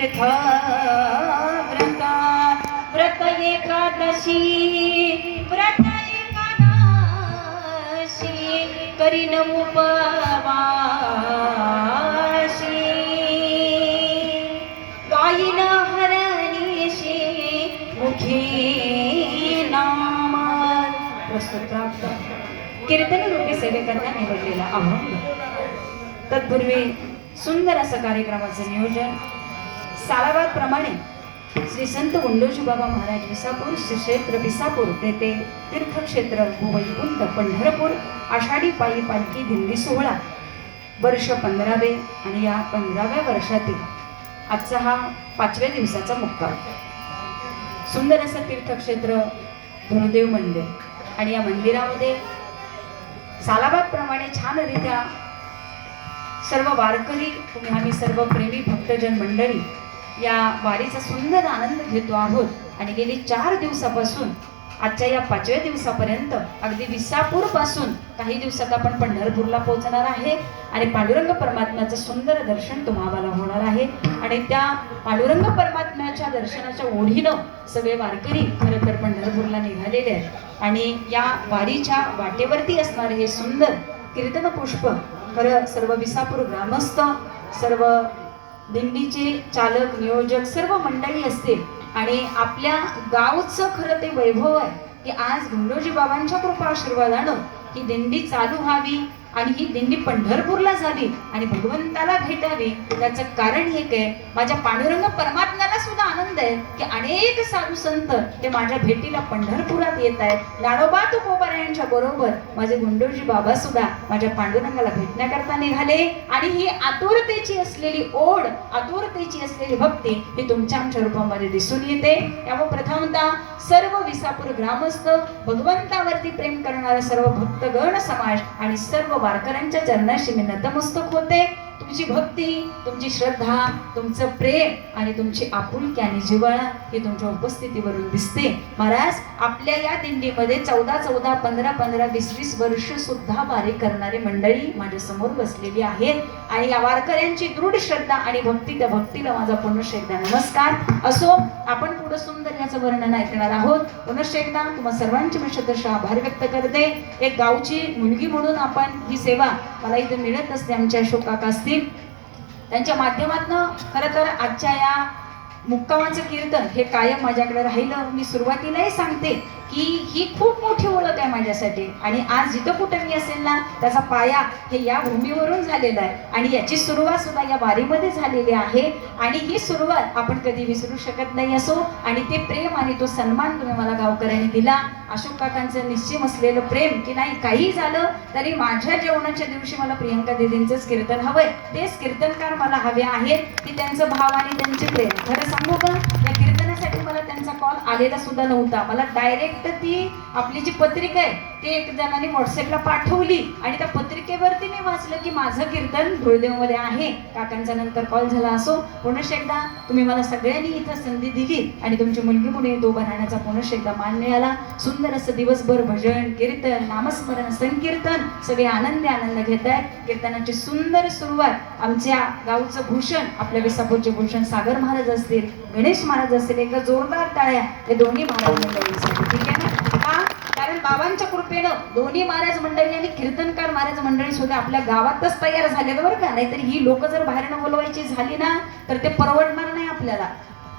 तीर्थ व्रत व्रत एकादशी व्रत एकादशी करीन उपवासी गायीन हरणीशी मुखी नाम प्रस्तुत प्राप्त कीर्तन रूपी सेवेकरता निवडलेला अभंग. तत्पूर्वी सुंदर असं कार्यक्रमाचं नियोजन सालाबाद प्रमाणे श्री संत गुंडोजी बाबा महाराज विसापूर श्री क्षेत्र विसापूर तेथे तीर्थक्षेत्र वैकुंठ पंढरपूर आषाढी पायी पालखी दिंडी सोहळा वर्ष 15वे आणि या 15व्या वर्षातील आजचा हा 5व्या दिवसाचा मुक्काम. सुंदर असं तीर्थक्षेत्र गुरुदेव मंदिर आणि या मंदिरामध्ये सालाबाद प्रमाणे छानरित्या सर्व वारकरी तुम्ही आम्ही सर्व प्रेमी भक्तजन मंडळी या वारीचा सुंदर आनंद घेतो आहोत. आणि गेली 4 दिवसापासून आजच्या या 5व्या दिवसापर्यंत अगदी विसापूर पासून काही दिवसात आपण पंढरपूरला पोहोचणार आहे आणि पांडुरंग परमात्म्याचं सुंदर दर्शन तुम्हाला होणार आहे. आणि त्या पांडुरंग परमात्म्याच्या दर्शनाच्या ओढीनं सगळे वारकरी खरं तर पंढरपूरला निघालेले आहेत. आणि या वारीच्या वाटेवरती असणारे हे सुंदर कीर्तन पुष्प खरं सर्व विसापूर ग्रामस्थ सर्व दिंडीचे चालक नियोजक सर्व मंडळी असतील आणि आपल्या गावचं खरं ते वैभव आहे की आज गुंडोजी बाबांच्या कृपा आशीर्वादानं ही दिंडी चालू व्हावी आणि ही दिंडी पंढरपूरला जावी आणि भगवंताला भेटावी. त्याचं कारण एक आहे, माझ्या पांडुरंग परमात्म्याला सुद्धा आनंद आहे की अनेक साधू संत ते माझ्या भेटीला पंढरपुरात येत आहेत. ज्ञानोबा तुकोबारायांच्या बरोबर माझे गुंडोजी बाबा सुद्धा माझ्या पांडुरंगाला भेटण्याकरता निघाले. आणि ही आतुरतेची असलेली ओढ आतुरतेची असलेली भक्ती ही तुमच्या आमच्या रूपामध्ये दिसून येते. त्यामुळे प्रथमतः सर्व विसापूर ग्रामस्थ भगवंतावरती प्रेम करणारा सर्व भक्तगण समाज आणि सर्व वारकऱ्यांच्या चरणाशी मी नतमस्तक होते. तुमची भक्ती तुमची श्रद्धा तुमचं प्रेम आणि तुमची आपुलकी आणि जिव्हाळा ही तुमच्या उपस्थितीवरून दिसते. महाराज आपल्या या दिंडीमध्ये 14 15 20 वर्ष सुद्धा वारी करणारी मंडळी माझ्या समोर बसलेली आहेत. आणि या वारकऱ्यांची दृढ श्रद्धा आणि भक्ती त्या भक्तीला माझा पुनश्च एकदा नमस्कार असो. आपण पुढे सुंदर याचं वर्णन ऐकणार आहोत. पुनश्च एकदा तुम्हा सर्वांचे मी शतशः आभार व्यक्त करते. एक गावची मुलगी म्हणून आपण ही सेवा मला इथे मिळत असते. आमच्या अशोक काका असतील त्यांच्या माध्यमातून खरं तर आजच्या या मुक्कामाचं कीर्तन हे कायम माझ्याकडे राहिलं. मी सुरुवातीलाही सांगते की ही खूप मोठी ओळख आहे माझ्यासाठी. आणि आज जिथं कुठं मी असेल ना त्याचा पाया हे या भूमीवरून झालेला आहे आणि याची सुरुवात सुद्धा या वारीमध्ये झालेली आहे. आणि ही सुरुवात आपण कधी विसरू शकत नाही असो. आणि ते प्रेम आणि तो सन्मान तुम्ही मला गावकऱ्यांनी दिला. अशोक काकांचं निश्चिम असलेलं प्रेम की नाही काही झालं तरी माझ्या जेवणाच्या दिवशी मला प्रियंका दीदींचंच कीर्तन हवंय, तेच कीर्तनकार मला हवे आहेत की त्यांचं भाव आणि त्यांचे प्रेम. खरं सांगू का या कीर्तनासाठी मला त्यांचा कॉल आलेला सुद्धा नव्हता. मला डायरेक्ट ती आपली जी पत्रिका आहे ती एक जणांनी व्हॉट्सअपला पाठवली आणि त्या पत्रिकेवरती मी वाचलं की माझं कीर्तन धुळदेवमध्ये आहे. काकांचा नंतर कॉल झाला असो. पुनश्च एकदा तुम्ही मला सगळ्यांनी इथं संधी दिली आणि तुमची मुलगी मुली उभं राहण्याचा पुनश्च एकदा मान मिळाला. सुंदर असं दिवसभर भजन कीर्तन नामस्मरण संकीर्तन सगळे आनंद घेत आहेत. कीर्तनाची सुंदर सुरुवात आमच्या गावचं भूषण आपल्या विसापूरचे भूषण सागर महाराज असतील गणेश महाराज असतील एकदा जोरदार टाळ्या हे दोन्ही महाराज मंडळींसाठी. ठीक आहे ना. कारण बाबांच्या कृपेनं दोन्ही महाराज मंडळी आणि कीर्तनकार महाराज मंडळी सुद्धा आपल्या गावातच तयार झाले बरं का. नाहीतर ही लोक जर बाहेरनं बोलवायची झाली ना तर ते परवडणार नाही आपल्याला.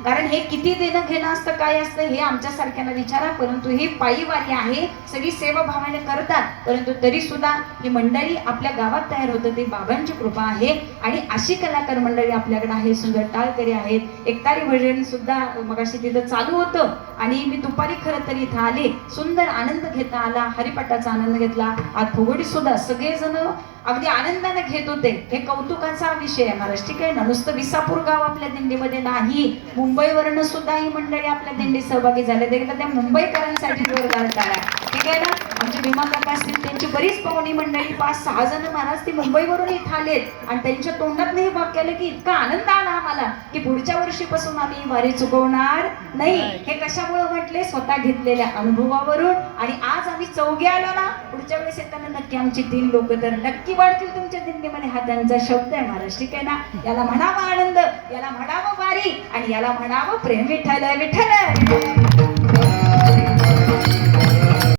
कारण हे किती देणं घेणं असतं काय असतं हे आमच्या सारख्यांना विचारा. परंतु ही पायी वारी आहे सगळी सेवा भावाने करतात परंतु तरी सुद्धा ही मंडळी आपल्या गावात तयार होतं ती बाबांची कृपा आहे. आणि अशी कलाकार मंडळी आपल्याकडे आहे. सुंदर टाळकरी आहेत. एकतारी भजन सुद्धा मगाशी तिथं चालू होतं आणि मी दुपारी खरं तरी इथं आले. सुंदर आनंद घेता आला. हरिपाठाचा आनंद घेतला. आज फुगडी सुद्धा सगळेजण अगदी आनंदाने घेत होते. हे कौतुकाचा विषय आहे महाराज. ठीक आहे ना. नुसतं विसापूर गाव आपल्या दिंडीमध्ये नाही मुंबईवरनं सुद्धा ही मंडळी आपल्या दिंडीत सहभागी झाले. देखील त्या मुंबईकरांसाठी जोरदार टाळ्या. ठीक आहे ना. आमचे भीमा काका असतील त्यांची बरीच पाहुणी मंडळी 5-6 जण महाराज ती मुंबईवरून इथं आलेत आणि त्यांच्या तोंडात नाही वाक्य आलं की इतका आनंद आला आम्हाला की पुढच्या वर्षीपासून आम्ही वारी चुकवणार नाही. हे कशामुळे म्हटले स्वतः घेतलेल्या अनुभवावरून. आणि आज आम्ही चौघे आलो ना पुढच्या वेळेस येताना नक्की आमची 3 लोक तर नक्की वाढतील तुमच्या दिंडीमध्ये हा त्यांचा शब्द आहे महाराज. ठीक आहे ना. याला म्हणावा आनंद याला म्हणावं वारी आणि याला म्हणावं प्रेम विठ्ठल विठ्ठल.